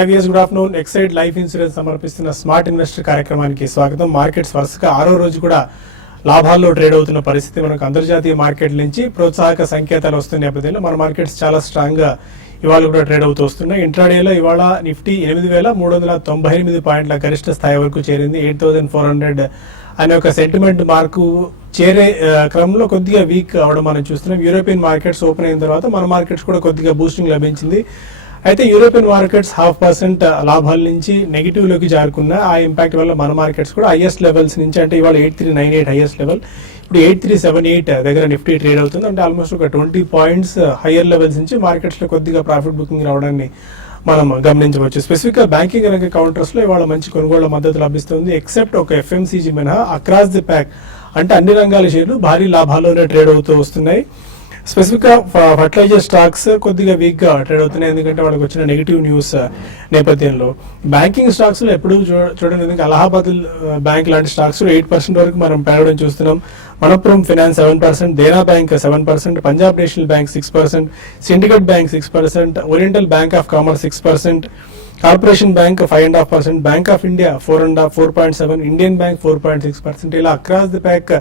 IVS good afternoon. Exide life insurance సమర్పిస్తున్న smart investor కార్యక్రమానికి స్వాగతం. మార్కెట్స్ వరుసగా 6వ రోజు కూడా లాభాల్లో ట్రేడ్ అవుతున్న పరిస్థితి మనకు అంతర్జాతీయ మార్కెట్ నుంచి ప్రోత్సాహక సంకేతాలు వస్తున్న నేపథ్యంలో మన మార్కెట్స్ చాలా స్ట్రాంగ్ గా ఇవాళ కూడా ట్రేడ్ అవుతూ వస్తున్నాయి. ఇంట్రాడేలో ఇవాళ నిఫ్టీ 8,398 పాయింట్ల గరిష్ట స్థాయి వరకు చేరింది. 8,400 అనే ఒక సెంటిమెంట్ మార్కు చేరే క్రమంలో కొద్దిగా వీక్ అవడం మనం చూస్తున్నాం. యూరోపియన్ మార్కెట్స్ ఓపెన్ అయిన తర్వాత మన మార్కెట్స్ కూడా కొద్దిగా బూస్టింగ్ లభించింది. అయితే యూరోపియన్ మార్కెట్స్ 0.5% లాభాల నుంచి నెగిటివ్ లోకి జారుకున్న ఆ ఇంపాక్ట్ వల్ల మన మార్కెట్స్ కూడా హైయెస్ట్ లెవెల్స్ నుంచి, అంటే ఇవాళ 8398 హైయెస్ట్ లెవెల్, ఇప్పుడు 8378 దగ్గర నిఫ్టీ ట్రేడ్ అవుతుంది. అంటే ఆల్మోస్ట్ ఒక 20 పాయింట్స్ హైయర్ లెవెల్స్ నుంచి మార్కెట్స్ లో కొద్దిగా ప్రాఫిట్ బుకింగ్ రావడాన్ని మనం గమనించవచ్చు. స్పెసిఫిక్ గా బ్యాంకింగ్ రంగ కౌంటర్స్ లో ఇవాళ మంచి కొనుగోళ్ల మద్దతు లభిస్తుంది. ఎక్సెప్ట్ ఒక FMCG మినహా అక్రాస్ ది ప్యాక్ అంటే అన్ని రంగాల షేర్లు భారీ లాభాల్లోనే ట్రేడ్ అవుతూ వస్తున్నాయి. స్పెసిఫిక్ గా ఫర్టిలైజర్ స్టాక్స్ కొద్దిగా వీక్ గా ట్రేడ్ అవుతున్నాయి, ఎందుకంటే వాళ్ళకి వచ్చిన నెగిటివ్ న్యూస్ నేపథ్యంలో. బ్యాంకింగ్ స్టాక్స్ లో ఎప్పుడు చూడండి, ఎందుకంటే అలహాబాద్ బ్యాంక్ లాంటి స్టాక్స్ 8% వరకు మనం పెరగడం చూస్తున్నాం. Manappuram finance 7%, Dena bank 7%, Punjab national bank 6%, syndicate bank 6%, oriental bank of commerce 6%, corporation bank 5.5%, bank of India 4.7%, Indian bank 4.6%. ఇలా across the pack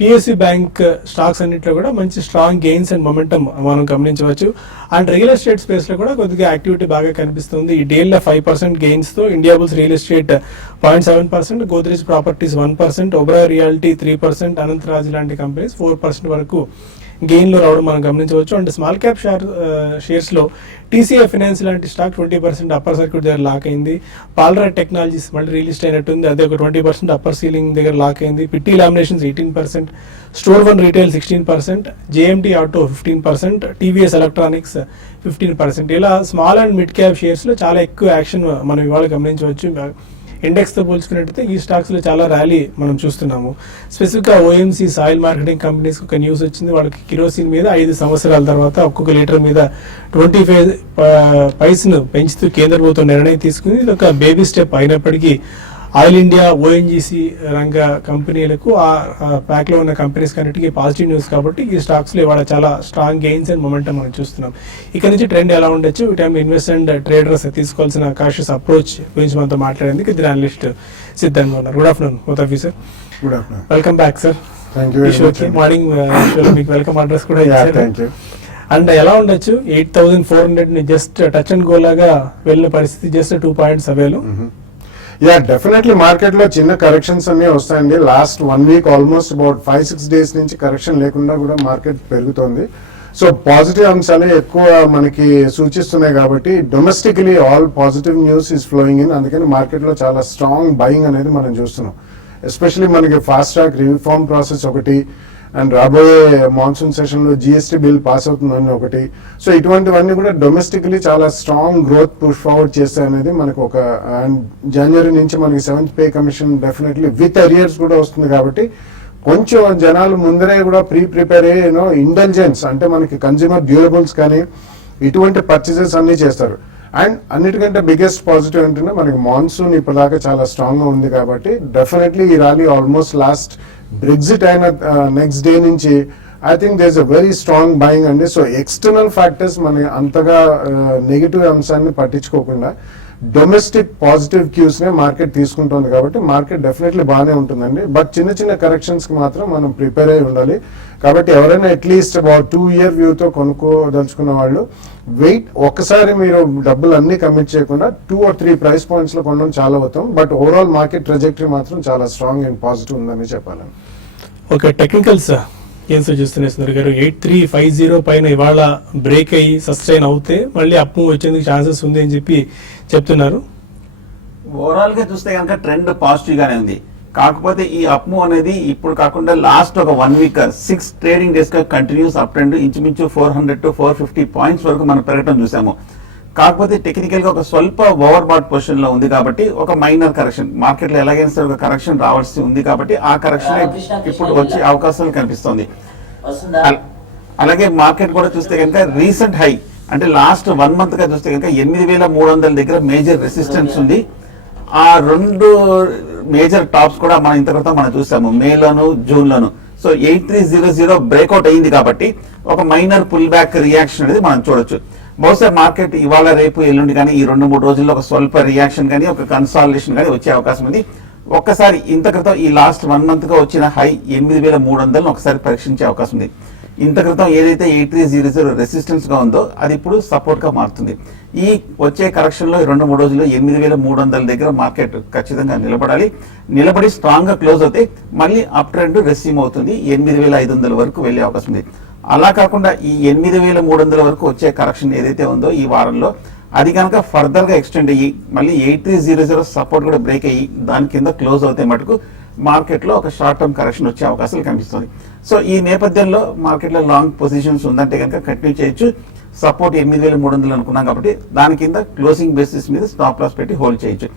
PSU bank stocks అన్నింటిలో కూడా మంచి స్ట్రాంగ్ గెయిన్స్ అండ్ మొమెంటం మనం గమనించవచ్చు. అండ్ రియల్ ఎస్టేట్ స్పేస్ లో కూడా కొద్దిగా activity బాగా కనిపిస్తుంది. ఈ డేల్లో 5% గెయిన్స్ తో Indiabulls real estate 0.7%, Godrej properties 1%, Oberoi reality 3%, Anantharaj లాంటి కంపెనీస్ 4% వరకు గెయిన్ లో రావడం మనం గమనించవచ్చు. అండ్ స్మాల్ క్యాప్ షేర్స్ లో TCI ఫైనాన్స్ లాంటి స్టాక్ 20% అప్పర్ సర్క్యూట్ దగ్గర లాక్ అయింది. పాల్రా టెక్నాలజీస్ మళ్ళీ రిలీజ్ అయినట్టుంది, అదే ఒక 20% అప్పర్ సీలింగ్ దగ్గర లాక్ అయింది. Pitti laminations 18%, store one retail 16%, JMT auto 15%, TVS electronics 15%. ఇలా small and mid cap shares లో చాలా ఎక్కువ యాక్షన్ మనం ఇవాళ గమనించవచ్చు. ఇండెక్స్ తో పోల్చుకున్నట్టయితే ఈ స్టాక్స్ లో చాలా ర్యాలీ మనం చూస్తున్నాము. స్పెసిఫిక్ గా OMC సాయిల్ మార్కెటింగ్ కంపెనీస్ ఒక న్యూస్ వచ్చింది. వాళ్ళకి కిరోసిన్ మీద 5 సంవత్సరాల తర్వాత ఒక్కొక్క లీటర్ మీద 25 పైసను పెంచుతూ కేంద్ర ప్రభుత్వం నిర్ణయం తీసుకుంది. ఇది ఒక బేబీ స్టెప్ అయినప్పటికీ ఆయిల్ ఇండియా, ONGC రంగ కంపెనీలకు ఆ ప్యాక్ లో ఉన్న కంపెనీస్ కన్నిటికీ పాజిటివ్ న్యూస్ కాబట్టి ఈ స్టాక్స్ లో ఇవాళ చాలా స్ట్రాంగ్ గెయిన్స్ అండ్ మొమెంటం మనం చూస్తున్నాం. ఇక్కడ నుంచి ట్రెండ్ ఎలా ఉండొచ్చు, ఈ టైం ఇన్వెస్ట్ అండ్ ట్రేడర్స్ తీసుకోవాల్సిన కాషియస్ అప్రోచ్ గురించి మనతో మాట్లాడేందుకు ఇద్దరు అనలిస్ట్ సిద్ధంగా ఉన్నారు. Good afternoon both of you sir. Good afternoon. Welcome back sir. Thank you very much. Morning షోలో మీకు వెల్కమ్ అడ్రస్ కూడా ఇచ్చారు. థాంక్యూ. అండ్ ఎలా ఉండొచ్చు, 8,400 ని జస్ట్ టచ్ అండ్ గో లాగా వెళ్ళిన పరిస్థితి, జస్ట్ 2 పాయింట్స్ అవేలు. డెఫినెట్లీ మార్కెట్ లో చిన్న కరెక్షన్స్ అన్ని వస్తాయండి. Last 1 week almost about 5-6 days నుంచి కరెక్షన్ లేకుండా కూడా మార్కెట్ పెరుగుతోంది. సో పాజిటివ్ అంశాలే ఎక్కువ మనకి సూచిస్తున్నాయి కాబట్టి domestically all positive news is flowing in. అందుకని మార్కెట్ లో చాలా స్ట్రాంగ్ బయింగ్ అనేది మనం చూస్తున్నాం. ఎస్పెషలీ మనకి ఫాస్ట్ ట్రాక్ రిఫార్మ్ ప్రాసెస్ ఒకటి, అండ్ రాబోయే మాన్సూన్ సెషన్ లో GST బిల్ పాస్ అవుతుందని ఒకటి. సో ఇటువంటివన్నీ కూడా డొమెస్టికలీ చాలా స్ట్రాంగ్ గ్రోత్ పుష్ ఫార్వర్డ్ చేస్తాయి అనేది మనకు ఒక. అండ్ జనవరి నుంచి మనకి 7th pay commission definitely with arrears కూడా వస్తుంది కాబట్టి కొంచెం జనాలు ముందరే కూడా ప్రిపేర్ అయ్యి ఇంటెలిజెన్స్ అంటే మనకి కన్స్యూమర్ డ్యూరబుల్స్ కానీ ఇటువంటి పర్చేసెస్ అన్ని చేస్తారు. అండ్ అన్నిటికంటే బిగ్గెస్ట్ పాజిటివ్ ఏంటంటే మనకి మాన్సూన్ ఇప్పటిదాకా చాలా స్ట్రాంగ్ గా ఉంది కాబట్టి డెఫినెట్లీ ఈ ర్యాలీ ఆల్మోస్ట్ లాస్ట్ బ్రెగ్జిట్ అయిన నెక్స్ట్ డే నుంచి I think there is a very strong buying అండి. సో ఎక్స్టర్నల్ ఫ్యాక్టర్స్ మనకి అంతగా నెగిటివ్ అంశాన్ని పట్టించుకోకుండా డొమెస్టిక్ పాజిటివ్ క్యూస్ నే మార్కెట్ తీసుకుంటుంది కాబట్టి మార్కెట్ డెఫినెట్లీ బాగానే ఉంటుందండి. బట్ చిన్న చిన్న కరెక్షన్స్ కి మాత్రం మనం ప్రిపేర్ అయి ఉండాలి. కాబట్టి ఎవరైనా అట్లీస్ట్ అబౌట్ 2 year వ్యూతో కొనుక్కోదలుచుకున్న వాళ్ళు వెయిట్, ఒక్కసారి మీరు డబ్బులు అన్ని కమిట్ చేయకుండా 2 or 3 ప్రైస్ పాయింట్స్ లో కొనడం చాలా అవుతాం. బట్ ఓవరాల్ మార్కెట్ ట్రెజెక్టరీ మాత్రం చాలా స్ట్రాంగ్ అండ్ పాజిటివ్ ఉందని చెప్పాలని. ఓకే, టెక్నికల్స్ ఏం సూచిస్తున్నాయి సుందర్ గారు? 8350 పైన ఇవాళ బ్రేక్ అయ్యి సస్టైన్ అవుతే మళ్ళీ అప్ మూవ్ వచ్చేందుకు ఛాన్సెస్ ఉంది అని చెప్పి చెప్తున్నారు. ఓవరాల్ గా చూస్తే కనుక ట్రెండ్ పాజిటివ్ గానే ఉంది. కాకపోతే ఈ అప్ మూవ్ అనేది ఇప్పుడు కాకుండా లాస్ట్ ఒక 1 వీక్ 6 ట్రేడింగ్ డేస్ గా కంటిన్యూస్ అప్ ట్రెండ్ ఇంచుమించు 400 to 450 పాయింట్స్ వరకు మనం పెరగడం చూసాము. కాకపోతే టెక్నికల్ గా ఒక స్వల్ప ఓవర్ బాట్ పొజిషన్ లో ఉంది కాబట్టి ఒక మైనర్ కరెక్షన్ మార్కెట్ లో ఎలాగైనా సరే ఒక కరెక్షన్ రావాల్సి ఉంది కాబట్టి ఆ కరెక్షన్ ఇప్పుడు వచ్చే అవకాశాలు కనిపిస్తుంది. అలాగే మార్కెట్ కూడా చూస్తే కనుక రీసెంట్ హై అంటే లాస్ట్ 1 month గా చూస్తే కనుక 8,300 దగ్గర మేజర్ రెసిస్టెన్స్ ఉంది. ఆ 2 మేజర్ టాప్స్ కూడా మనం ఇంతవరకు మనం చూసాము మేలోను జూన్లోను. సో 8300 బ్రేక్అవుట్ అయింది కాబట్టి ఒక మైనర్ పుల్ బ్యాక్ రియాక్షన్ అనేది మనం చూడొచ్చు. బహుశా మార్కెట్ ఇవాళ రేపు ఎల్లుండి కానీ ఈ 2-3 రోజుల్లో ఒక స్వల్ప రియాక్షన్ కానీ ఒక కన్సాలిడేషన్ కానీ వచ్చే అవకాశం ఉంది. ఒక్కసారి ఇంత క్రితం ఈ లాస్ట్ 1 మంత్ గా వచ్చిన హై 8,300 ఒకసారి పరీక్షించే అవకాశం ఉంది. ఇంత క్రితం ఏదైతే 8300 రెసిస్టెన్స్ గా ఉందో అది ఇప్పుడు సపోర్ట్ గా మారుతుంది. ఈ వచ్చే కరెక్షన్ లో 2-3 రోజుల్లో 8,300 దగ్గర మార్కెట్ ఖచ్చితంగా నిలబడి స్ట్రాంగ్ గా క్లోజ్ అవుతే మళ్ళీ అప్ ట్రెండ్ రెస్యూమ్ అవుతుంది. 8,500 వరకు వెళ్లే అవకాశం ఉంది. అలా కాకుండా ఈ 8,300 వరకు వచ్చే కరెక్షన్ ఏదైతే ఉందో ఈ వారంలో అది కనుక ఫర్దర్ గా ఎక్స్టెండ్ అయ్యి మళ్ళీ 8300 సపోర్ట్ కూడా బ్రేక్ అయ్యి దాని కింద క్లోజ్ అవుతే మటుకు మార్కెట్ లో ఒక షార్ట్ టర్మ్ కరెక్షన్ వచ్చే అవకాశాలు కనిపిస్తుంది. సో ఈ నేపథ్యంలో మార్కెట్ లో లాంగ్ పొజిషన్స్ ఉందంటే కనుక కంటిన్యూ చేయొచ్చు. సపోర్ట్ 8,300 అనుకున్నాం కాబట్టి దాని కింద క్లోజింగ్ బేసిస్ మీద స్టాప్ లాస్ పెట్టి హోల్డ్ చేయొచ్చు.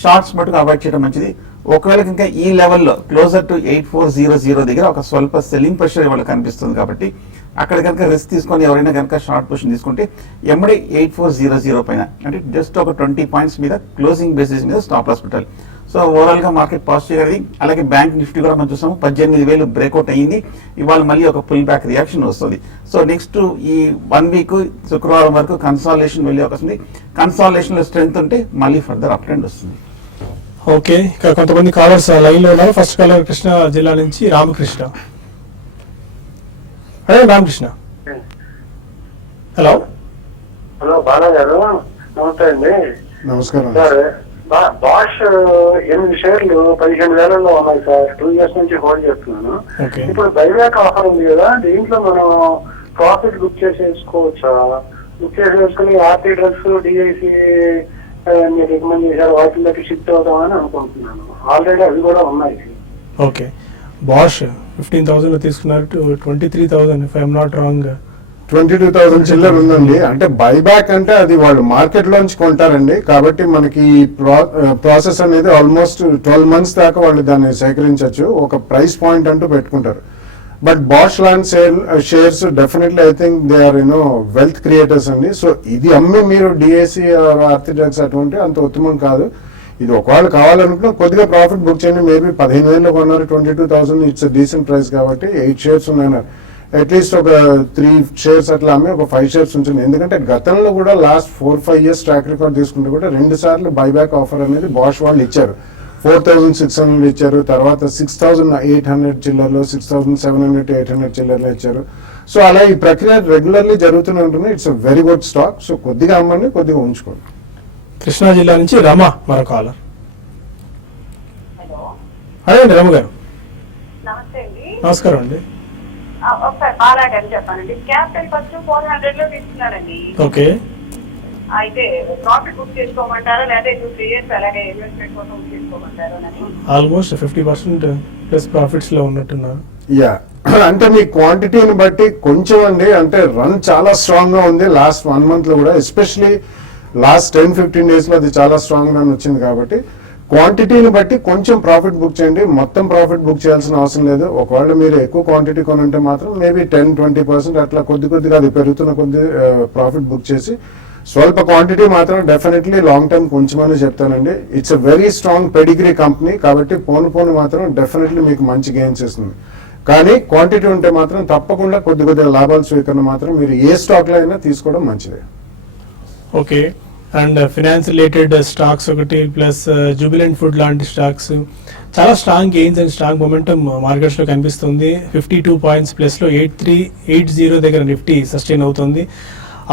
షార్ట్స్ మటుకు అవాయిడ్ చేయడం మంచిది. ఒకవేళ ఇంకా ఈ లెవెల్లో క్లోజర్ టు 8400 దగ్గర ఒక స్వల్ప సెల్లింగ్ ప్రెషర్ ఇవాళ కనిపిస్తుంది కాబట్టి అక్కడ కనుక రిస్క్ తీసుకొని ఎవరైనా కనుక షార్ట్ పొజిషన్ తీసుకుంటే ఎమ్మడి 8400 పైన అంటే జస్ట్ ఒక 20 పాయింట్స్ మీద క్లోజింగ్ బేసిస్ మీద స్టాప్ లాస్ పెట్టాలి. సో ఓవరాల్ గా మార్కెట్ పాజిటివ్ అయింది. అలాగే బ్యాంక్ నిఫ్టీ కూడా మనం చూసాము 18,000 బ్రేక్అవుట్ అయ్యింది. ఇవాళ మళ్ళీ ఒక పుల్ బ్యాక్ రియాక్షన్ వస్తుంది. సో నెక్స్ట్ ఈ 1 వీక్ శుక్రవారం వరకు కన్సాలిడేషన్ వెళ్ళే అవకాశం ఉంది. కన్సాలిడేషన్ లో స్ట్రెంత్ ఉంటే మళ్ళీ ఫర్దర్ అప్ ట్రెండ్ వస్తుంది. ఓకే, ఇక కొంతమంది కాలర్స్ లైన్ లో ఉన్నారు. ఫస్ట్ కాలర్ కృష్ణా జిల్లా నుంచి రామకృష్ణ. అదే రామకృష్ణ. హలో హలో బాలా గారు, నమస్తే అండి. నమస్కారం. సార్ బాష్ 8 షేర్లు 15,000లో ఉన్నాయి సార్. 2 years నుంచి హోల్డ్ చేస్తున్నాను. ఓకే. ఇప్పుడు బైబ్యాక్ ఆఫర్ ఉంది కదా, దీంట్లో మనం ప్రాఫిట్ బుక్ చేసేసుకోవచ్చా? బుక్ చేసేసుకుని ఆర్టీ డ్రగ్స్ డిఐసి మీరు రికమెండ్ చేశారు, వాటిలోకి షిఫ్ట్ అవుతామని అనుకుంటున్నాను. ఆల్రెడీ అవి కూడా ఉన్నాయి. ఓకే, బాష్ 15,000 తీసుకున్నారు to 23,000 if I'm not wrong. 22,000 చిల్లర ఉందండి. అంటే బైబ్యాక్ అంటే అది వాళ్ళు మార్కెట్ లోంచి కొంటారండి. కాబట్టి మనకి ప్రాసెస్ అనేది ఆల్మోస్ట్ 12 months దాకా వాళ్ళు దాన్ని సేకరించవచ్చు. ఒక ప్రైస్ పాయింట్ అంటూ పెట్టుకుంటారు. బట్ బాష్ లాంటి shares definitely I think they are wealth creators అండి. సో ఇది అమ్మి మీరు డిఎస్సి ఆర్తి డ్రగ్స్ అటువంటి అంత ఉత్తమం కాదు. ఇది ఒకవేళ కావాలనుకున్నా కొద్దిగా ప్రాఫిట్ బుక్ చేయండి. మేబీ 15,000 కొన్నారు, 22,000 ఇట్స్ డీసెంట్ ప్రైస్ కాబట్టి 8 షేర్స్ ఉన్నాయి. అట్లీస్ట్ ఒక 3 షేర్స్ అట్లా అమ్మి ఒక 5 షేర్స్ ఉంచండి. ఎందుకంటే గతంలో కూడా లాస్ట్ 4-5 years ట్రాక్ రికార్డ్ తీసుకుంటే కూడా 2 సార్లు బైబ్యాక్ ఆఫర్ అనేది బాష్ వాళ్ళు ఇచ్చారు. 4,600 ఇచ్చారు, తర్వాత 6,800 చిల్లర్లో, 6,700 to 800 చిల్లర్లో ఇచ్చారు. సో అలా ఈ ప్రక్రియ రెగ్యులర్లీ జరుగుతూనే ఉంటుంది. It's very good stock. So కొద్దిగా అమ్మండి, కొద్దిగా ఉంచుకోండి. కృష్ణా జిల్లా నుంచి రమ మరో కాలర్. హలో, అదే అండి రమ గారు. నమస్తే అండి. నమస్కారం అండి. ఒకసారి బాలాటి అని చెప్పానండి. క్యాపిటల్ ఫస్ట్ 400 లో తీసుకున్నానండి. ఓకే, అయితే ప్రాఫిట్ బుక్ చేసుకోమంటారా లేదా 2-3 years అలాగే ఇన్వెస్ట్మెంట్ కోసం బుక్ చేసుకోమంటారా అని? ఆల్మోస్ట్ 50% ప్లస్ ప్రాఫిట్స్ లో ఉన్నట్టున్నారు. యా, అంటే మీ క్వాంటిటీని బట్టి కొంచెం అండి. అంటే రన్ చాలా స్ట్రాంగ్ గా ఉంది లాస్ట్ 1 month లో కూడా. ఎస్పెషలీ లాస్ట్ 10-15 days లో అది చాలా స్ట్రాంగ్ రన్ వచ్చింది కాబట్టి క్వాంటిటీని బట్టి కొంచెం ప్రాఫిట్ బుక్ చేయండి. మొత్తం ప్రాఫిట్ బుక్ చేయాల్సిన అవసరం లేదు. ఒకవేళ మీరు ఎక్కువ క్వాంటిటీ కొనుంటే మాత్రం మేబీ 10-20% అట్లా కొద్దిగా అది పెరుగుతున్న కొద్ది ప్రాఫిట్ బుక్ చేసి స్వల్ప క్వాంటిటీ మాత్రం డెఫినెట్లీ లాంగ్ టర్మ్ కొంచెమని చెప్తానండి. It's a very strong pedigree company కాబట్టి పోను మాత్రం డెఫినెట్లీ మీకు మంచి గెయిన్స్ ఇస్తుంది. కానీ క్వాంటిటీ ఉంటే మాత్రం తప్పకుండా కొద్దిగా లాభాలు స్వీకరణ మాత్రం మీరు ఏ స్టాక్ లో అయినా తీసుకోవడం మంచిదే. Okay, and finance related stocks ఒకటి ప్లస్ జూబిలెంట్ ఫుడ్ లాంటి స్టాక్స్ చాలా strong gains and strong momentum markets లో కనిపిస్తుంది. 52 పాయింట్స్ ప్లస్ లో 8380 దగ్గర నిఫ్టీ సస్టైన్ అవుతుంది.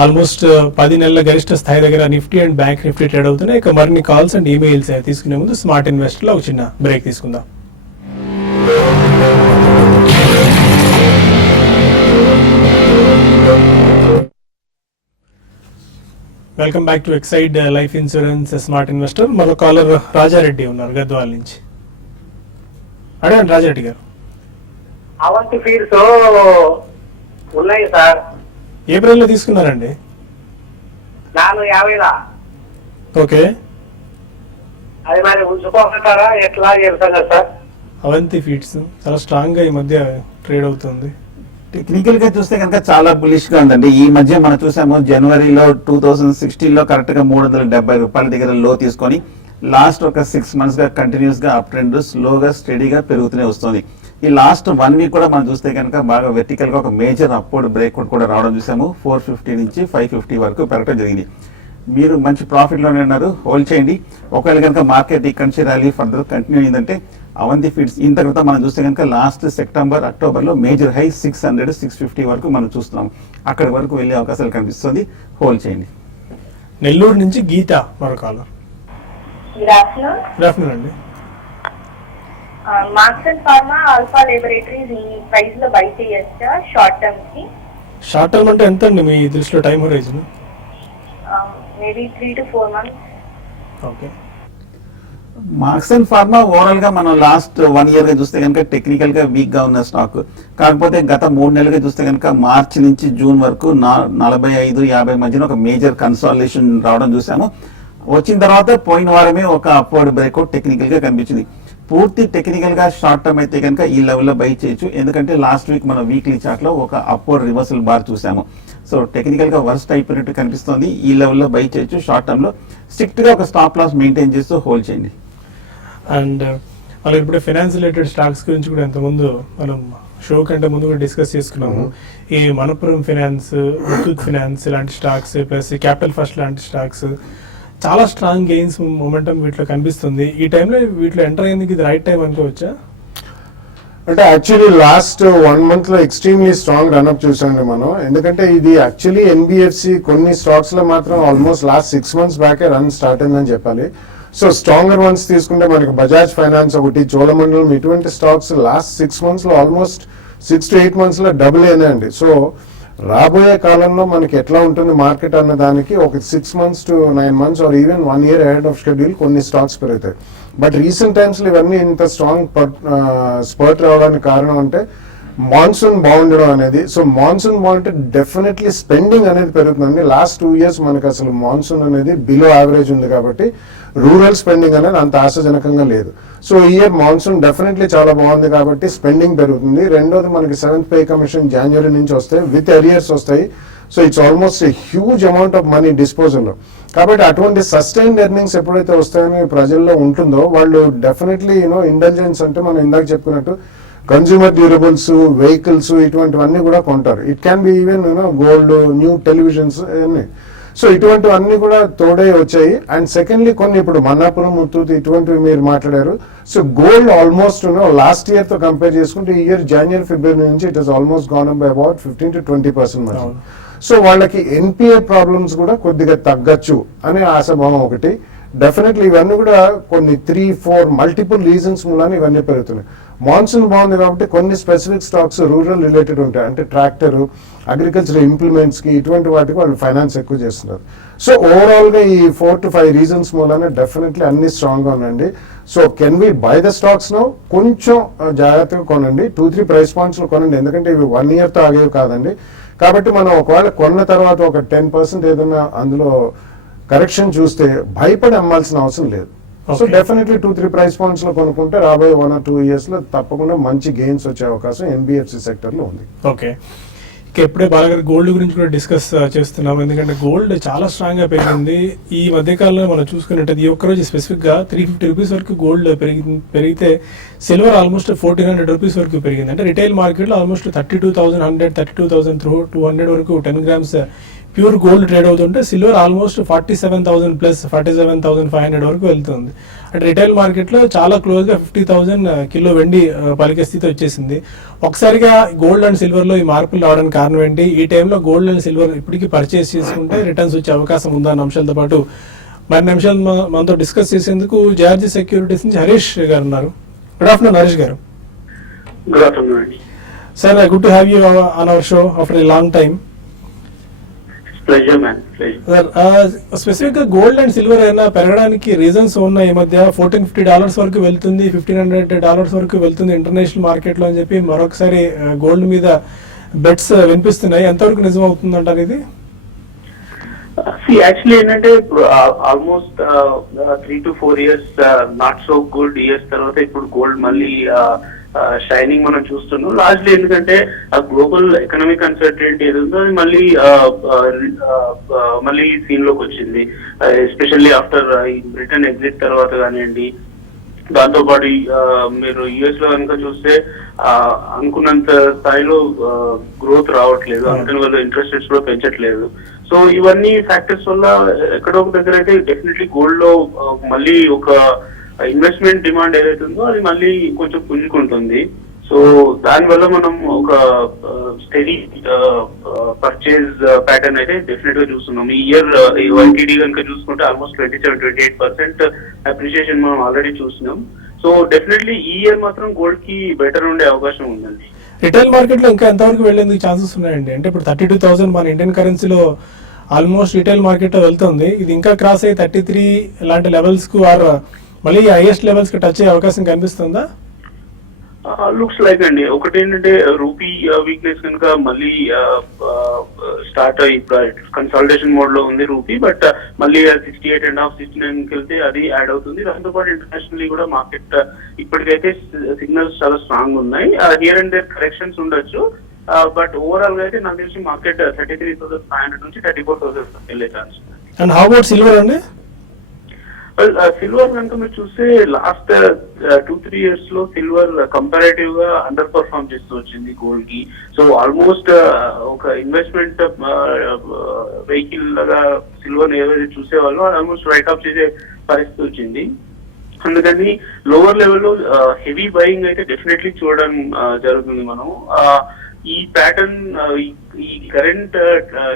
ఆల్మోస్ట్ 10 నెలల గరిష్ట స్థాయి దగ్గర Nifty and bank Nifty trade అవుతున్నాయి. ఇక మరిన్ని కాల్స్ అండ్ ఈమెయిల్స్ తీసుకునే ముందు స్మార్ట్ ఇన్వెస్టర్ లో ఒక చిన్న బ్రేక్ తీసుకుందాం. Welcome back to Exide life insurance smart investor. మరో కాలర్ రాజారెడ్డి ఉన్నారు గద్వాల నుంచి. అడగండి రాజారెడ్డి గారు. అవంతి ఫీడ్స్ ఉన్నాయి సార్. ఏప్రిల్ లో తీసుకున్నారండి? 450. ఓకే, అది మరి ఉంచుకోమంటారా ఎట్లా చేస్తారా సార్? అవంతి ఫీడ్స్ చాలా స్ట్రాంగ్ గా ఈ మధ్య ట్రేడ్ అవుతుంది. టెక్నికల్ గా చూస్తే కనుక చాలా బులిష్ గా ఉందండి. ఈ మధ్య మనం చూసాము జనవరిలో 2016 లో కరెక్ట్ గా 370 రూపాయల దగ్గర లో తీసుకొని లాస్ట్ ఒక 6 months గా కంటిన్యూస్ గా అప్ ట్రెండ్ స్లోగా స్టడీగా పెరుగుతూనే వస్తుంది. ఈ లాస్ట్ 1 వీక్ కూడా మనం చూస్తే కనుక బాగా వెర్టికల్ గా ఒక మేజర్ అప్వర్డ్ బ్రేక్ కూడా రావడం చూసాము. 450 నుంచి 550 వరకు పెరగడం జరిగింది. మీరు మంచి ప్రాఫిట్ లోనే ఉన్నారు, హోల్డ్ చేయండి. ఒకవేళ కనుక మార్కెట్ ఇక్కడ నుంచి ర్యాలీ ఫర్దర్ కంటిన్యూ అయిందంటే అవంతి ఫీడ్స్ ఇంత తర్వాత మనం చూస్తే కనుక లాస్ట్ సెప్టెంబర్ అక్టోబర్ లో మేజర్ హై 600-650 వరకు మనం చూస్తున్నాం. అక్కడి వరకు వెళ్ళే అవకాశాలు కనిపిస్తుంది, హోల్డ్ చేయండి. నెల్లూరు నుంచి గీత మరో caller. Good afternoon. Good afternoon అండి. మార్క్సన్ ఫార్మా, ఆల్ఫా లాబొరేటరీస్ ఈ ప్రైస్ లో బై చేయొచ్చా షార్ట్ టర్మ్ కి? షార్ట్ టర్మ్ అంటే ఎంత అండి మీ దృష్టిలో time horizon? Maybe 3 to 4 months. Okay. Marksans Pharma overall గా మనం లాస్ట్ 1 year గా చూస్తే కనుక టెక్నికల్ గా వీక్ గా ఉన్న స్టాక్. కాకపోతే గత 3 నెలలుగా చూస్తే కనుక మార్చి నుంచి జూన్ వరకు 45-50 మధ్యన ఒక మేజర్ కన్సాలిడేషన్ రావడం చూసాము. వచ్చిన తర్వాత పోయిన వారమే ఒక అప్వర్డ్ బ్రేక్అవుట్ టెక్నికల్ గా కనిపించింది. పూర్తి టెక్నికల్ గా షార్ట్ టర్మ్ అయితే కనుక ఈ లెవెల్లో బై చేయొచ్చు. ఎందుకంటే లాస్ట్ వీక్ మనం వీక్లీ చార్ట్ లో ఒక అప్వర్డ్ రివర్సల్ బార్ చూసాము. సో టెక్నికల్ గా వర్స్ట్ అయిపోయినట్టు కనిపిస్తుంది. ఈ లెవెల్లో బై చేయొచ్చు. షార్ట్ టర్మ్ లో స్ట్రిక్ట్ గా ఒక స్టాప్ లాస్ మెయింటైన్ చేస్తూ హోల్డ్ చేయండి. అండ్ అలాగే ఇప్పుడు ఫైనాన్స్ రిలేటెడ్ స్టాక్స్ గురించి కూడా ఇంతకుముందు మనం షో కంటే ముందు కూడా డిస్కస్ చేసుకున్నాము. ఈ మనపురం ఫైనాన్స్, ముత్తూట్ ఫైనాన్స్ లాంటి స్టాక్స్ ప్లస్ క్యాపిటల్ ఫస్ట్ లాంటి స్టాక్స్ చాలా స్ట్రాంగ్ గెయిన్స్ మొమెంటం వీటిలో కనిపిస్తుంది. ఈ టైంలో వీటిలో ఎంటర్ అయ్యేందుకు ఇది రైట్ టైం అనుకోవచ్చా? అంటే యాక్చువల్లీ లాస్ట్ 1 month లో ఎక్స్ట్రీమ్లీ స్ట్రాంగ్ రన్అప్ చూసాండి మనం. ఎందుకంటే ఇది యాక్చువల్లీ ఎన్బిఎఫ్సి కొన్ని స్టాక్స్ లో మాత్రం ఆల్మోస్ట్ లాస్ట్ 6 months బ్యాకే రన్ స్టార్ట్ అయిందని చెప్పాలి. సో స్ట్రాంగర్ వన్స్ తీసుకుంటే మనకి బజాజ్ ఫైనాన్స్ ఒకటి, చోళమండలం, ఇటువంటి స్టాక్స్ లాస్ట్ 6 months లో ఆల్మోస్ట్ 6 to 8 months లో డబుల్ అయినాయండి. సో రాబోయే కాలంలో మనకి ఎట్లా ఉంటుంది మార్కెట్ అన్న దానికి ఒక 6 months to 9 months or even 1 year ahead of schedule కొన్ని స్టాక్స్ పెరుగుతాయి. బట్ రీసెంట్ టైమ్స్ లో ఇవన్నీ ఇంత స్ట్రాంగ్ స్పర్ట్ రావడానికి కారణం అంటే మాన్సూన్ బాగుండడం అనేది. సో మాన్సూన్ బాగుంటే డెఫినెట్లీ స్పెండింగ్ అనేది పెరుగుతుంది. లాస్ట్ 2 years మనకి అసలు మాన్సూన్ అనేది బిలో యావరేజ్ ఉంది కాబట్టి రూరల్ స్పెండింగ్ అనేది అంత ఆశాజనకంగా లేదు. సో ఈ ఇయర్ మాన్సూన్ డెఫినెట్లీ చాలా బాగుంది కాబట్టి స్పెండింగ్ పెరుగుతుంది. రెండోది మనకి 7th పే కమిషన్ జనవరి నుంచి వస్తాయి, విత్ ఎరియర్స్ వస్తాయి. So it's almost a huge amount of money disposal. కాబట్టి అటువంటి సస్టైన్డ్ ఎర్నింగ్స్ ఎప్పుడైతే వస్తాయని ప్రజల్లో ఉంటుందో వాళ్ళు డెఫినెట్లీ ఇంటెలిజెన్స్ అంటే మనం ఇందాక చెప్పుకున్నట్టు కన్స్యూమర్ డ్యూరబుల్స్, వెహికల్స్ ఇటువంటివన్నీ కూడా కొంటారు. It can be even gold, new televisions అన్ని. సో ఇటువంటివన్నీ కూడా తోడే వచ్చాయి. అండ్ సెకండ్లీ కొన్ని ఇప్పుడు మన్నాపురం, ముత్తూట్ ఇటువంటివి మీరు మాట్లాడారు. So gold almost last year తో కంపేర్ చేసుకుంటే ఈ ఇయర్ జనవరి ఫిబ్రవరి నుంచి it has almost gone up by about 15 to 20% మధ్య. సో వాళ్ళకి ఎన్పిఏ ప్రాబ్లమ్స్ కూడా కొద్దిగా తగ్గచ్చు అనే ఆశాభావం ఒకటి. డెఫినెట్లీ ఇవన్నీ కూడా కొన్ని 3-4 మల్టిపుల్ రీజన్స్ మూలాన ఇవన్నీ పెరుగుతున్నాయి. మాన్సూన్ బాగుంది కాబట్టి కొన్ని స్పెసిఫిక్ స్టాక్స్ రూరల్ రిలేటెడ్ ఉంటాయి. అంటే ట్రాక్టర్, అగ్రికల్చర్ ఇంప్లిమెంట్స్ కి ఇటువంటి వాటికి వాళ్ళు ఫైనాన్స్ ఎక్కువ చేస్తున్నారు. సో ఓవరాల్ గా ఈ 4 to 5 రీజన్స్ మూలాన డెఫినెట్లీ అన్ని స్ట్రాంగ్ గా ఉన్నాయండి. So can we buy the stocks no? కొంచెం జాగ్రత్తగా కొనండి. 2-3 ప్రైస్ పాయింట్స్ లో కొనండి. ఎందుకంటే ఇవి 1 year తో ఆగేవి కాదండి. కాబట్టి మనం ఒకవేళ కొన్న తర్వాత ఒక 10% ఏదైనా అందులో కరెక్షన్ చూస్తే భయపడి అమ్మాల్సిన అవసరం లేదు. సో డెఫినెట్లీ 2-3 ప్రైస్ పాయింట్స్ లో కొనుక్కుంటే రాబోయే 1 or 2 years లో తప్పకుండా మంచి గెయిన్స్ వచ్చే అవకాశం ఎన్బిఎఫ్సి సెక్టర్ లో ఉంది. ఓకే. ఇక ఎప్పుడే బాలగారు గోల్డ్ గురించి కూడా డిస్కస్ చేస్తున్నాం. ఎందుకంటే గోల్డ్ చాలా స్ట్రాంగ్ గా పెరిగింది ఈ మధ్యకాలంలో. మనం చూసుకున్నట్టు ఈ ఒక్కరోజు స్పెసిఫిక్ గా 350 రూపీస్ వరకు గోల్డ్ పెరిగితే సిల్వర్ ఆల్మోస్ట్ 1400 రూపీస్ వరకు పెరిగింది. అంటే రిటైల్ మార్కెట్ లో ఆల్మోస్ట్ 32,100, 32,200 వరకు 10 grams ప్యూర్ గోల్డ్ ట్రేడ్ అవుతుంటే సిల్వర్ ఆల్మోస్ట్ 47,000 ప్లస్ 47,500 వరకు వెళ్తుంది. అంటే రిటైల్ మార్కెట్ లో చాలా క్లోజ్ గా 50,000 కిలో వెండి పలికే స్థితి వచ్చేసింది. ఒకసారిగా గోల్డ్ అండ్ సిల్వర్ లో ఈ మార్పులు రావడానికి కారణం ఏంటి? ఈ టైంలో గోల్డ్ అండ్ సిల్వర్ ఇప్పటికీ పర్చేస్ చేసుకుంటే రిటర్న్స్ వచ్చే అవకాశం ఉందా అన్న అంశాలతో పాటు మరిన్ని అంశాలు మనతో డిస్కస్ చేసేందుకు జార్జి సెక్యూరిటీస్ నుంచి హరీష్ గారు ఉన్నారు. గుడ్ ఆఫ్టర్నూన్ హరీష్ గారు. Good afternoon sir, good to have you on our show after a long time. Specific గా గోల్డ్ అండ్ సిల్వర్ అయినా పెరగడానికి రీజన్స్ ఉన్నాయి. ఈ మధ్య $1,450 వరకు వెళ్తుంది, $1,500 వరకు వెళ్తుంది ఇంటర్నేషనల్ మార్కెట్ లో అని చెప్పి మరొకసారి గోల్డ్ మీద బెట్స్ వినిపిస్తున్నాయి. ఎంతవరకు నిజం అవుతుంది అంటారు ఇది? యాక్చువల్లీ ఏంటంటే almost 3 to 4 years not so good years తర్వాత ఇప్పుడు గోల్డ్ మళ్ళీ షైనింగ్ మనం చూస్తున్నాం. లాస్ట్లీ ఎందుకంటే ఆ గ్లోబల్ ఎకనామిక్ అన్సర్టెనిటీ ఏది ఉందో అది మళ్ళీ సీన్ లోకి వచ్చింది. ఎస్పెషల్లీ ఆఫ్టర్ బ్రిటన్ ఎగ్జిట్ తర్వాత కానివ్వండి, దాంతో పాటు మీరు యుఎస్ లో కనుక చూస్తే అనుకున్నంత స్థాయిలో గ్రోత్ రావట్లేదు, అందుకని వాళ్ళు ఇంట్రెస్ట్ రేట్స్ కూడా పెంచట్లేదు. సో ఇవన్నీ ఫ్యాక్టర్స్ వల్ల ఎక్కడో ఒక దగ్గర అయితే డెఫినెట్లీ గోల్డ్ లో మళ్ళీ ఒక ఇన్వెస్ట్మెంట్ డిమాండ్ ఏదైతే ఉందో అది మళ్ళీ కొంచెం పుంజుకుంటుంది. సో దానివల్ల మనం ఒక స్టడీ పర్చేజ్ ప్యాటర్న్ అయితే డెఫినెట్ గా చూస్తున్నాం. ఈ ఇయర్ YTD కనుక చూసుకుంటే ఆల్మోస్ట్ 27-28% అప్రిషియేషన్ మనం ఆల్రెడీ చూస్తున్నాం. సో డెఫినెట్లీ ఈ ఇయర్ మాత్రం గోల్డ్ కి బెటర్ ఉండే అవకాశం ఉందండి. రిటైల్ మార్కెట్ లో ఇంకా ఎంతవరకు వెళ్లేందుకు ఛాన్సెస్ ఉన్నాయండి? అంటే ఇప్పుడు 32,000 మన ఇండియన్ కరెన్సీలో ఆల్మోస్ట్ రిటైల్ మార్కెట్ లో వెళ్తుంది. ఇది ఇంకా క్రాస్ అయ్యి 33 లాంటి లెవెల్స్ కు ఆర్ మళ్ళీ హైయెస్ట్ లెవెల్స్ కి టచ్ అయ్యే అవకాశం కనిపిస్తుందా? లుక్స్ లైక్ అండి. ఒకటి ఏంటంటే రూపీ వీక్నెస్ కనుక మళ్ళీ స్టార్ట్ అయ్యి కన్సల్టేషన్ మోడ్ లో ఉంది రూపీ, బట్ మళ్ళీ 68.5, 69 కి వెళ్తే అది యాడ్ అవుతుంది. దాంతో పాటు ఇంటర్నేషనల్లీ కూడా మార్కెట్ ఇప్పటికైతే సిగ్నల్స్ చాలా స్ట్రాంగ్ ఉన్నాయి. హియర్ అండ్ దేర్ కరెక్షన్స్ ఉండొచ్చు, బట్ ఓవరాల్ గా అయితే నాకు తెలిసి మార్కెట్ 33,500 నుంచి 34,000 వెళ్ళే ఛాన్స్ ఉంది. అండ్ హౌ అబౌట్ సిల్వర్ అండి? సిల్వర్ కనుక మీరు చూస్తే లాస్ట్ 2-3 ఇయర్స్ లో సిల్వర్ కంపారేటివ్ గా అండర్ పర్ఫార్మ్ చేస్తూ వచ్చింది గోల్డ్ కి. సో ఆల్మోస్ట్ ఒక ఇన్వెస్ట్మెంట్ వెహికల్ లాగా సిల్వర్ ఏవైతే చూసేవాళ్ళు ఆల్మోస్ట్ రైట్ ఆఫ్ చేసే పరిస్థితి వచ్చింది. అందుకని లోవర్ లెవెల్ లో హెవీ బయింగ్ అయితే డెఫినెట్లీ చూడడం జరుగుతుంది. మనం ఈ ప్యాటర్న్ ఈ కరెంట్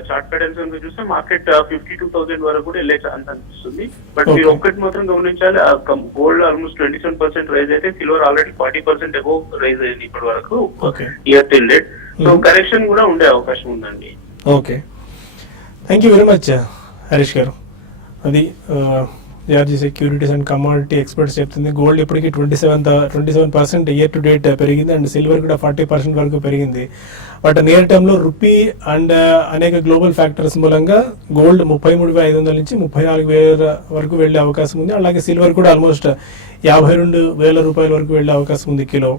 చార్ట్ ప్యాటర్న్స్ కనుక చూస్తే మార్కెట్ 52,000 వరకు కూడా వెళ్ళే ఛాన్స్ అనిపిస్తుంది. బట్ మీరు ఒక్కటి మాత్రం గమనించాలి, గోల్డ్ ఆల్మోస్ట్ 27% రైజ్ అయితే సిల్వర్ ఆల్రెడీ 40% అబోవ్ రైజ్ అయింది ఇప్పటి వరకు year till date. So correction కూడా ఉండే అవకాశం ఉందండి. Okay, thank you very much Harish గారు. అది Georgie securities and commodity experts చెప్తుంది. గోల్డ్ ఇప్పటికీ 27% ఇయర్ టు డేట్ పెరిగింది అండ్ సిల్వర్ కూడా 40% వరకు పెరిగింది. బట్ నియర్ టర్మ్ లో రూపీ అండ్ అనేక గ్లోబల్ ఫ్యాక్టర్స్ మూలంగా గోల్డ్ 33,500 నుంచి 34,000 వరకు వెళ్లే అవకాశం ఉంది. అలాగే సిల్వర్ కూడా ఆల్మోస్ట్ 52,000 రూపాయల వరకు వెళ్లే అవకాశం ఉంది కిలో.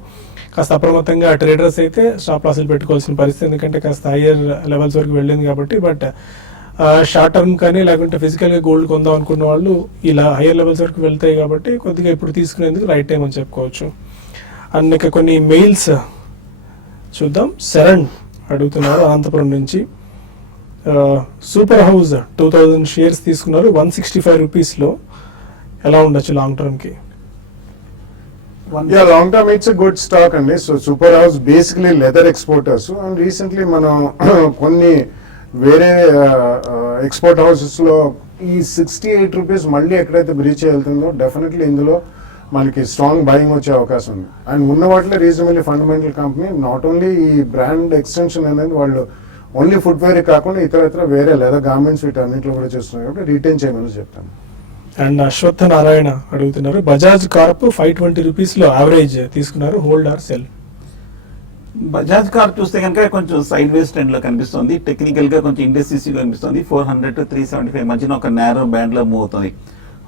కాస్త అప్రమత్తంగా ట్రేడర్స్ అయితే స్టాప్ లాసులు పెట్టుకోవాల్సిన పరిస్థితి, ఎందుకంటే కాస్త హైయర్ లెవెల్స్ వరకు వెళ్ళింది కాబట్టి. బట్ షార్ట్ టర్మ్ కానీ లేకుంటే ఫిజికల్ గా గోల్డ్ కొందాం అనుకున్న వాళ్ళు ఇలా హైయర్ లెవెల్స్ వరకు వెళ్తాయి కాబట్టి కొద్దిగా ఇప్పుడు తీసుకునేందుకు రైట్ టైం అని చెప్పుకోవచ్చు. అండ్ ఇక కొన్ని మెయిల్స్ చూద్దాం. శరణ్ అడుగుతున్నారు అనంతపురం నుంచి. సూపర్ హౌస్ 2,000 షేర్స్ తీసుకున్నారు 165 రూపీస్లో. ఎలా ఉండొచ్చు లాంగ్ టర్మ్ కి? Long term it's good stock అండి. So super house basically leather exporters and recently మనం కొన్ని వేరే ఎక్స్పోర్ట్ హౌసెస్ లో ఈ 68 రూపీస్ మళ్ళీ ఎక్కడైతే బ్రీచ్ వెళ్తుందో డెఫినెట్లీ ఇందులో మనకి స్ట్రాంగ్ బయింగ్ వచ్చే అవకాశం ఉంది. అండ్ ఉన్న వాటిలో reasonably fundamental company. Not only ఈ బ్రాండ్ ఎక్స్టెన్షన్ అనేది వాళ్ళు ఓన్లీ ఫుట్వేర్ కాకుండా ఇతర వేరే లేదా గార్మెంట్స్ వీటన్నింటిలో కూడా చేస్తున్నారు కాబట్టి రిటైన్ చేయమని చెప్తాను. అండ్ అశ్వత్థ నారాయణ అడుగుతున్నారు బజాజ్ కార్ప్ 520 రూపీస్లో యావరేజ్ తీసుకున్నారు, hold are cell? Bajaj car చూస్తే కనుక కొంచెం సైడ్ వేస్ ట్రెండ్ లో కనిపిస్తుంది. టెక్నికల్ గా కొంచెం ఇండెక్సీసీ కనిపిస్తుంది. 400 to 375 మధ్యన ఒక నేరో బ్యాండ్ లో మూవ్ అవుతుంది.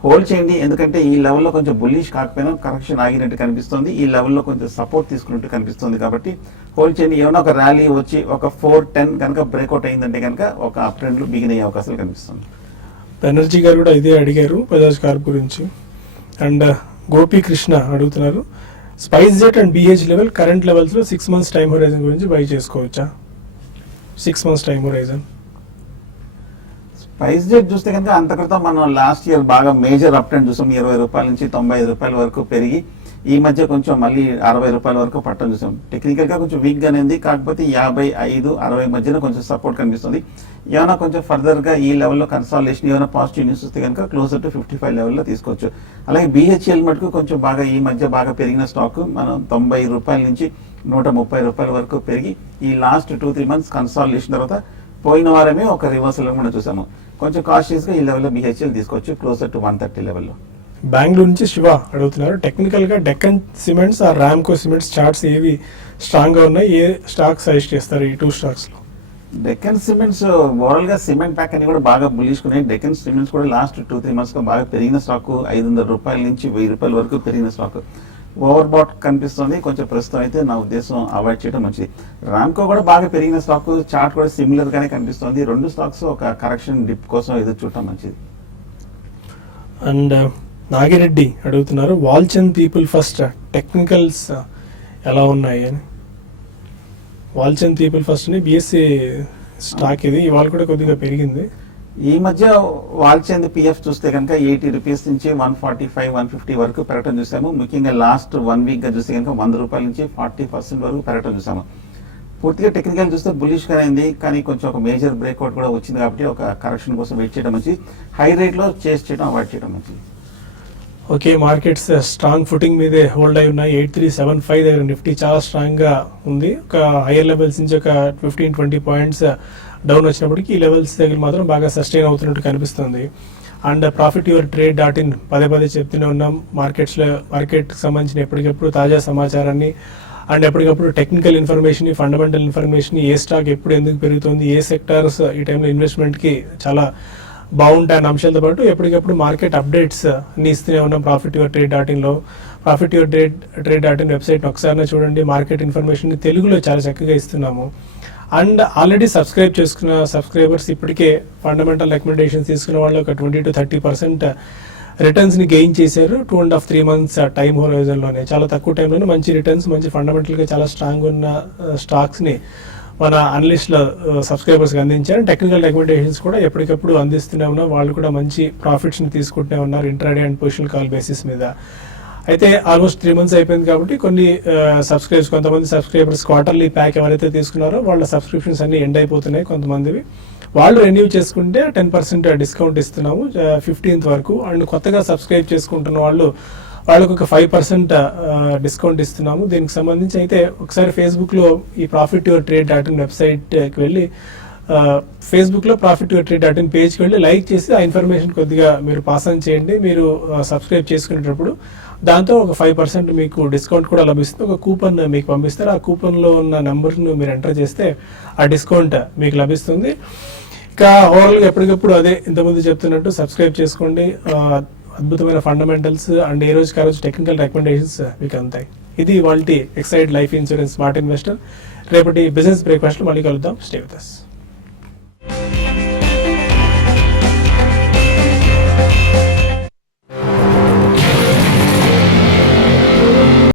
హోల్డ్ చేయండి, ఎందుకంటే ఈ లెవెల్లో కొంచెం బుల్లిష్ కాకపోయినా కరెక్షన్ ఆగినట్టు కనిపిస్తుంది. ఈ లెవెల్లో కొంచెం సపోర్ట్ తీసుకున్నట్టు కనిపిస్తుంది కాబట్టి హోల్డ్ చేయండి. ఏమైనా ఒక ర్యాలీ వచ్చి ఒక 410 కనుక బ్రేక్అవుట్ అయిందంటే కనుక ఒక అప్ ట్రెండ్ లో బిగిన్ అయ్యే అవకాశాలు కనిపిస్తుంది. బెనర్జీ గారు కూడా ఇదే అడిగారు బజాజ్ కార్ప్ గురించి. అండ్ గోపీకృష్ణ అడుగుతున్నారు spice jet and BH level current levels లో 6 months టైం హోరైజన్ గురించి బై చేసుకోవచ్చా? 6 months time horizon. Spice jet చూస్తే కనుక అంత క్రితం మనం లాస్ట్ ఇయర్ బాగా మేజర్ అప్ ట్రెండ్ చూసాం. 20 రూపాయల నుంచి 95 రూపాయల వరకు పెరిగి ఈ మధ్య కొంచెం మళ్ళీ 60 రూపాయల వరకు పట్టడం చూసాం. టెక్నికల్ గా కొంచెం వీక్ గానే ఉంది, కాకపోతే 55-60 మధ్యన కొంచెం సపోర్ట్ కనిపిస్తుంది. ఏమైనా కొంచెం ఫర్దర్ గా ఈ లెవెల్లో కన్సాలిడేషన్ ఏమైనా పాజిటివ్ న్యూస్ వస్తే కనుక క్లోజర్ టు 55 లెవెల్లో తీసుకోవచ్చు. అలాగే BHL మటుకు కొంచెం బాగా ఈ మధ్య బాగా పెరిగిన స్టాక్. మనం 90 రూపాయల నుంచి 130 రూపాయల వరకు పెరిగి ఈ లాస్ట్ 2-3 months కన్సాలిడేషన్ తర్వాత పోయిన వారమే ఒక రివర్సల్ మనం చూసాము. కొంచెం కాషియస్ గా ఈ లెవెల్లో BHL తీసుకోవచ్చు క్లోజర్ టు 130 లెవెల్లో. బెంగళూరు నుంచి శివ అడుగుతున్నారు టెక్నికల్ గా డెక్కన్ సిమెంట్స్ ఆ రామ్కో సిమెంట్స్ చార్ట్స్ ఏవి స్ట్రాంగ్ గా ఉన్నాయి, ఏ స్టాక్ సజెస్ట్ చేస్తారు ఈ 2 స్టాక్స్ లో? డెక్కన్ సిమెంట్స్ ఓవరాల్ గా సిమెంట్ ప్యాక్ అని కూడా బాగా బుల్లిష్ ఉన్నాయి. డెక్కన్ సిమెంట్స్ కూడా లాస్ట్ 2-3 months గా బాగా పెరిగిన స్టాక్. 500 రూపాయల నుంచి 1000 రూపాయల వరకు పెరిగిన స్టాక్. ఓవర్ బాట్ కనిపిస్తుంది. కొంచెం ప్రస్తుతం అయితే నా ఉద్దేశం అవాయిడ్ చేయడం మంచిది. రామ్కో కూడా బాగా పెరిగిన స్టాక్, చార్ట్ కూడా సిమిలర్ గానే కనిపిస్తుంది. 2 స్టాక్స్ ఒక కరెక్షన్ డిప్ కోసం ఎదురు చూడటం మంచిది. అండ్ నాగిరెడ్డి అడుగుతున్నారు వాల్చంద్ పీపుల్ ఫస్ట్ టెక్నికల్స్ ఎలా ఉన్నాయి అని. వాల్చంద్ పీపుల్ ఫస్ట్ అని బిఎస్సి స్టాక్ ఇది ఇవాళ కూడా కొద్దిగా పెరిగింది. ఈ మధ్య వాల్చంద్ పిఎఫ్ చూస్తే కనుక 80 రూపీస్ నుంచి 145, 150 వరకు పెరగటం చూసాము. ముఖ్యంగా లాస్ట్ 1 వీక్ గా చూస్తే కనుక 100 రూపాయల నుంచి 40% వరకు పెరగటం చూసాము. పూర్తిగా టెక్నికల్ చూస్తే బులిష్ గా అయింది, కానీ కొంచెం ఒక మేజర్ బ్రేక్అవుట్ కూడా వచ్చింది కాబట్టి ఒక కరెక్షన్ కోసం వెయిట్ చేయడం మంచి, హై రేట్ లో చేస్ చేయడం అవాయిడ్ చేయడం మంచిది. ఓకే, మార్కెట్స్ స్ట్రాంగ్ ఫుటింగ్ మీదే హోల్డ్ అయి ఉన్నాయి. 8375 దగ్గర నిఫ్టీ చాలా స్ట్రాంగ్ గా ఉంది. ఒక హైయర్ లెవెల్స్ నుంచి ఒక 15-20 పాయింట్స్ డౌన్ వచ్చినప్పటికీ ఈ లెవెల్స్ దగ్గర మాత్రం బాగా సస్టైన్ అవుతున్నట్టు కనిపిస్తుంది. And profit your trade .in పదే చెప్తూనే ఉన్నాం. మార్కెట్కి సంబంధించిన ఎప్పటికప్పుడు తాజా సమాచారాన్ని అండ్ ఎప్పటికప్పుడు టెక్నికల్ ఇన్ఫర్మేషన్, ఫండమెంటల్ ఇన్ఫర్మేషన్, ఏ స్టాక్ ఎప్పుడు ఎందుకు పెరుగుతుంది, ఏ సెక్టార్స్ ఈ టైంలో ఇన్వెస్ట్మెంట్కి చాలా బాగుంటాయన్న అంశాలతో పాటు ఎప్పటికప్పుడు మార్కెట్ అప్డేట్స్ అన్ని ఇస్తూనే ఉన్నాం ప్రాఫిట్ యువర్ ట్రేడ్ .inలో. ప్రాఫిట్ యువర్ ట్రేడ్ .in వెబ్సైట్ని ఒకసారి చూడండి. మార్కెట్ ఇన్ఫర్మేషన్ తెలుగులో చాలా చక్కగా ఇస్తున్నాము. అండ్ ఆల్రెడీ సబ్స్క్రైబ్ చేసుకున్న సబ్స్క్రైబర్స్ ఇప్పటికే ఫండమెంటల్ రికమెండేషన్స్ తీసుకున్న వాళ్ళు ఒక 20-30% రిటర్న్స్ని గెయిన్ చేశారు 2.5-3 months టైం హోరైజన్లోనే. చాలా తక్కువ టైంలోనే మంచి రిటర్న్స్, మంచి ఫండమెంటల్గా చాలా స్ట్రాంగ్ ఉన్న స్టాక్స్ని మన అనలిస్ట్ల సబ్స్క్రైబర్స్కి అందించారు. టెక్నికల్ రికమెండేషన్స్ కూడా ఎప్పటికప్పుడు అందిస్తూనే ఉన్నాం. వాళ్ళు కూడా మంచి ప్రాఫిట్స్ని తీసుకుంటూనే ఉన్నారు intraday and positional call basis మీద. అయితే ఆల్మోస్ట్ 3 months అయిపోయింది కాబట్టి కొన్ని కొంతమంది సబ్స్క్రైబర్స్ క్వార్టర్లీ ప్యాక్ ఎవరైతే తీసుకున్నారో వాళ్ళ సబ్స్క్రిప్షన్స్ అన్ని ఎండ్ అయిపోతున్నాయి. కొంతమందివి వాళ్ళు రెన్యూ చేసుకుంటే 10% డిస్కౌంట్ ఇస్తున్నాము 15th వరకు. అండ్ కొత్తగా సబ్స్క్రైబ్ చేసుకుంటున్న వాళ్ళకు ఒక 5% డిస్కౌంట్ ఇస్తున్నాము. దీనికి సంబంధించి అయితే ఒకసారి ఫేస్బుక్లో ఈ ప్రాఫిట్ యువర్ ట్రేడ్ .in వెబ్సైట్కి వెళ్ళి ఫేస్బుక్లో ప్రాఫిట్ యువర్ ట్రేడ్ .in పేజ్కి వెళ్ళి లైక్ చేసి ఆ ఇన్ఫర్మేషన్ కొద్దిగా మీరు పాస్ ఆన్ చేయండి. మీరు సబ్స్క్రైబ్ చేసుకునేటప్పుడు దాంతో ఒక 5% మీకు డిస్కౌంట్ కూడా లభిస్తుంది. ఒక కూపన్ మీకు పంపిస్తారు. ఆ కూపన్లో ఉన్న నెంబర్ను మీరు ఎంటర్ చేస్తే ఆ డిస్కౌంట్ మీకు లభిస్తుంది. ఇంకా ఓవరాల్గా ఎప్పటికప్పుడు అదే ఇంతకుముందు చెప్తున్నట్టు సబ్స్క్రైబ్ చేసుకోండి. అద్భుతమైన ఫండమెంటల్స్ అండ్ ఏ రోజుకి ఆ రోజు టెక్నికల్ రికమెండేషన్స్ మీకు అంతాయి. ఇది ఇవాల్టి Exide life insurance smart investor. రేపటి బిజినెస్ బ్రేక్ఫాస్ట్లో మళ్ళీ కలుద్దాం. Stay with us.